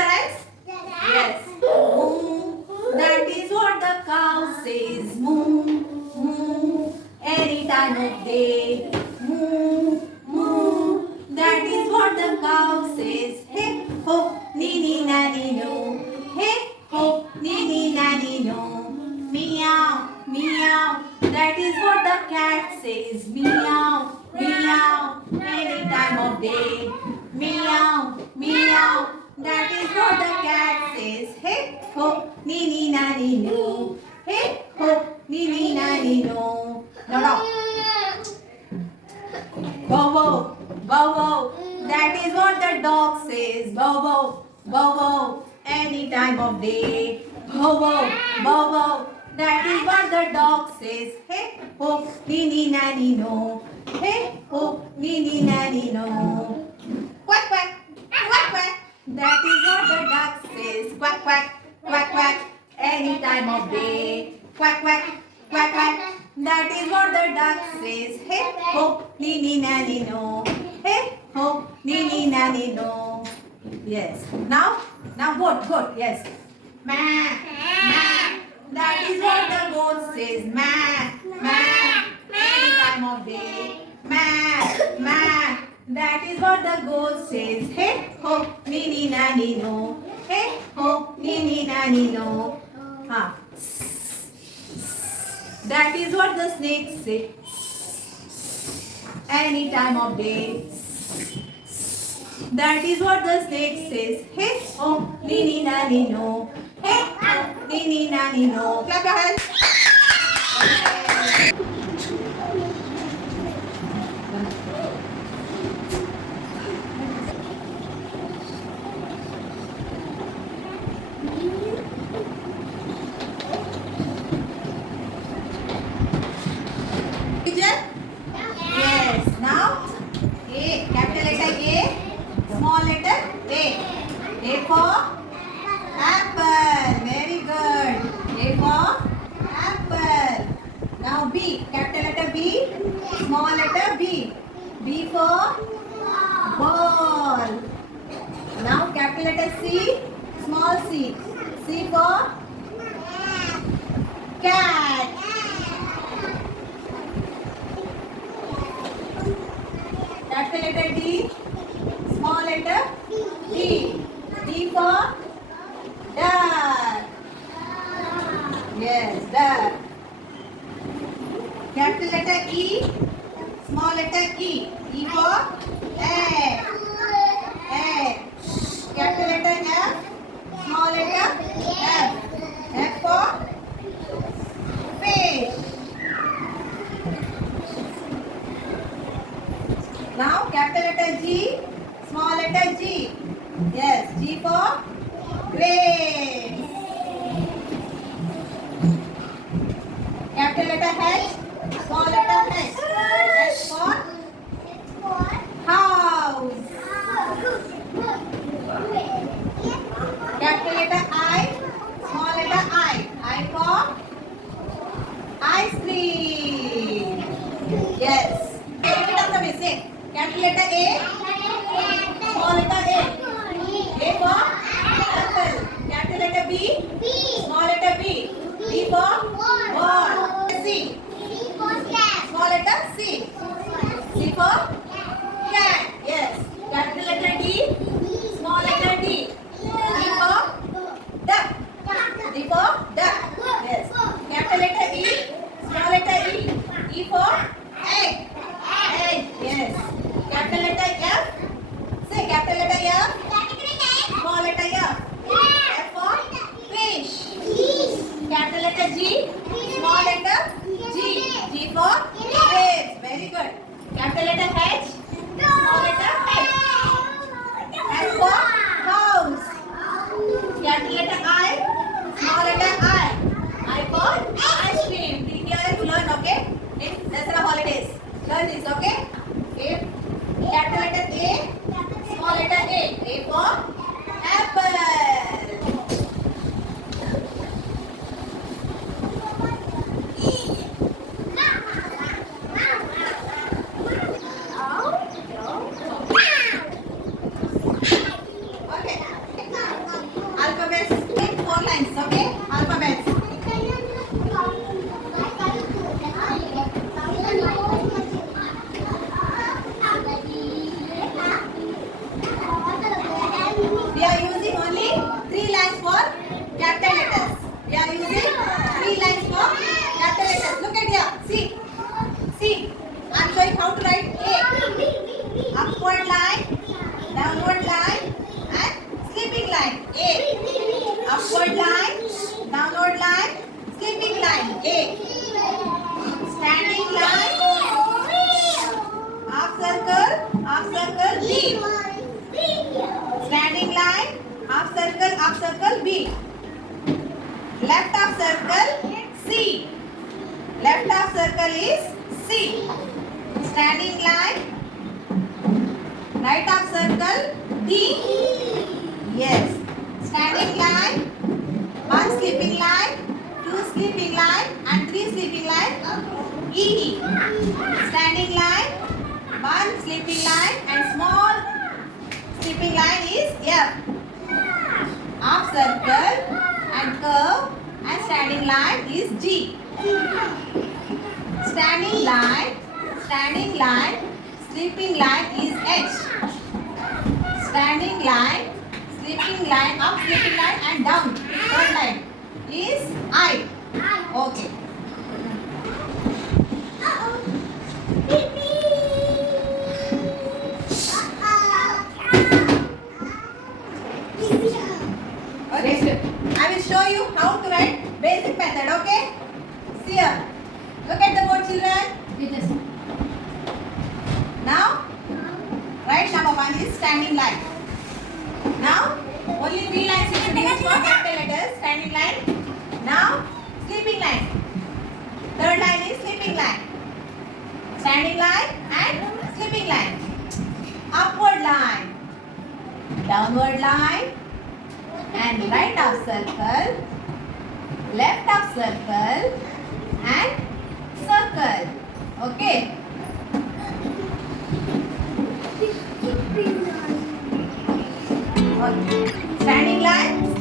eyes? Yes. Moo. That is what the cow says. Moo. Moo. Any time of day. Moo. Moo. That is what the cow says. Hey ho, nini nanny no. Hey ho, nini nanny no. Meow, meow. That is what the cat says. Meow, meow. Any time of day. Meow, meow. That is what the cat says. Hey ho, nini nanny no. Hey ho, nini nanny no. No. Bow wow, bow wow. That is what the dog says. Bow wow, bow wow. Any time of day. Bow wow, bow wow. That is what the dog says. Hey ho, nini nanny no. Hey ho, nini nanny no. Quack quack, quack quack. That is what the duck says. Quack quack, quack quack. Any time of day. Quack quack, quack quack. That is what the duck says. Hey ho, nini nanny no. Hey ho, nini nanny no. Yes. Now goat. Yes. Ma, ma. That is what the goat says. Ma, ma. Any time of day. Ma, ma. That is what the goat says. Hey ho, nini nanny no. Hey ho, nini nanny no. Ha. That is what the snake say. Any time of day. That is what the snake says. Hey oh, nini nanny no. Hey oh, nini nanny no. Clap your hands. Yes. Now A. Capital letter A. Small letter A. A for apple. Very good. A for apple. Now B. Capital letter B. Small letter B. B for ball. Now capital letter C. Small c. C for cat. Capital letter D. Small letter D. D for duck. Yes, duck. Capital letter E. Small letter E. E for egg. Egg. Capital letter F. Small letter F. F for fish. Now capital letter G. Small letter G. Yes, G for grapes. Capital letter H. Small letter H. H for house. Capital letter I. Small letter I. I for ice cream. Yes. Repeat after me. Say. Capital letter A. Small letter A. A for apple. Capital half circle B. Left half circle C. Left half circle is C. Standing line. Right half circle D. Yes. Standing line. One sleeping line, two sleeping line and three sleeping line E. Standing line, one sleeping line and small sleeping line is F. Half circle and curve and standing line is G. Standing line, sleeping line is H. Standing line, sleeping line, up sleeping line and down third line is I. Okay. Okay. I will show you how to write basic method. Okay. See here. Look at the board, children. Now, write number 1 is standing line. Now, only 3 lines you should use for capital letters. Standing line. Now, sleeping line. Third line is sleeping line. Standing line and sleeping line. Upward line. Downward line. And right half circle. Left half circle. And circle. Okay. Standing line,